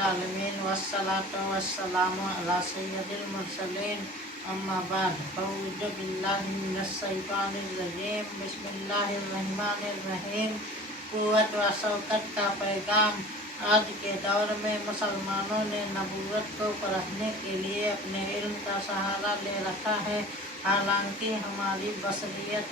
आलमीन वस्सलातु वस्सलामु अला सय्यदिल मुरसलीन अम्मा बाद अऊज़ु बिल्लाहि मिनश शैतानिर रजीम बिस्मिल्लाहिर रहमानिर रहीम। कुव्वत व शौकत का पैगाम। आज के दौर में मुसलमानों ने नबूवत को परखने के लिए अपने इल्म का सहारा ले रखा है। हालांकि हमारी बसरियत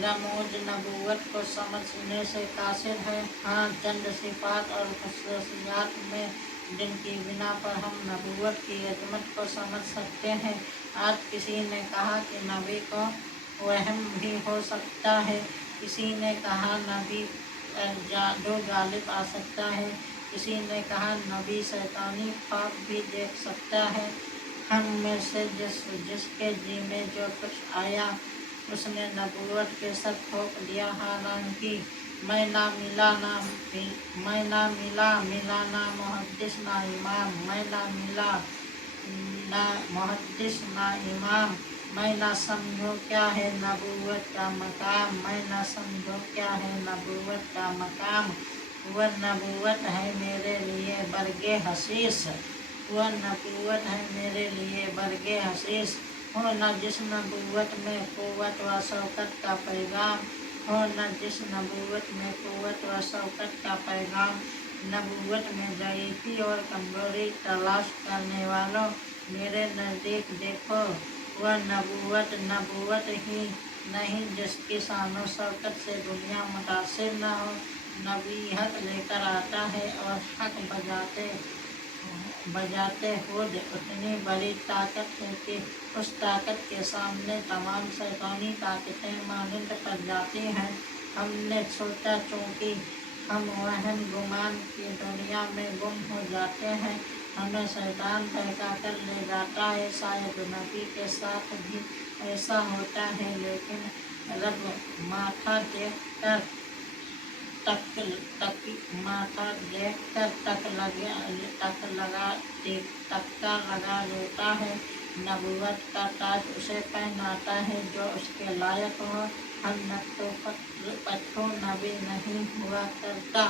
रमूज नबूवत को समझने से कासिर है। हाँ, चंद सिफात और खसूसियात में जिनकी बिना पर हम नबूवत की अजमत को समझ सकते हैं। आज किसी ने कहा कि नबी को वहम भी हो सकता है, किसी ने कहा नबी जादू गालिब आ सकता है, किसी ने कहा नबी शैतानी ख्वाब भी देख सकता है। हम में से जिसके जी में जो कुछ आया उसने नबूवत के सर ठोक दिया। हालांकि मैं ना मिला ना मुहद्दिस ना इमाम, मैं ना मिला ना मुहद्दिस ना इमाम, मैं ना समझो क्या है नबूवत का मकाम, मैं ना समझो क्या है नबूवत का मकाम। वह नबूवत है मेरे लिए बरगे हसीस, वह नबूवत है मेरे लिए बरगे हसीस। हो न जिस नबूवत में कुव्वत व शौकत का पैगाम, हो न जिस नबूवत में कुव्वत व शौकत का पैगाम। नबूवत में ज़ईफ़ी और कमज़ोरी तलाश करने वालों, मेरे नज़दीक देखो। वह नबूवत ही नहीं जिसकी शान शौकत से दुनिया मुतासिर न हो। नबी हक लेकर आता है और हक बजाते हुए उतनी बड़ी ताकत है कि उस ताकत के सामने तमाम शैतानी ताकतें मानिंद पड़ जाती हैं। हमने सोचा चूँकि हम वहम गुमान की दुनिया में गुम हो जाते हैं, हमें शैतान बहका कर ले जाता है। शायद नबी के साथ भी ऐसा होता है, लेकिन रब माथा देख कर तक्का लगा लेता है। नबूवत का ताज उसे पहनाता है जो उसके लायक हो। हम तो पट्टू नबी नहीं हुआ करता।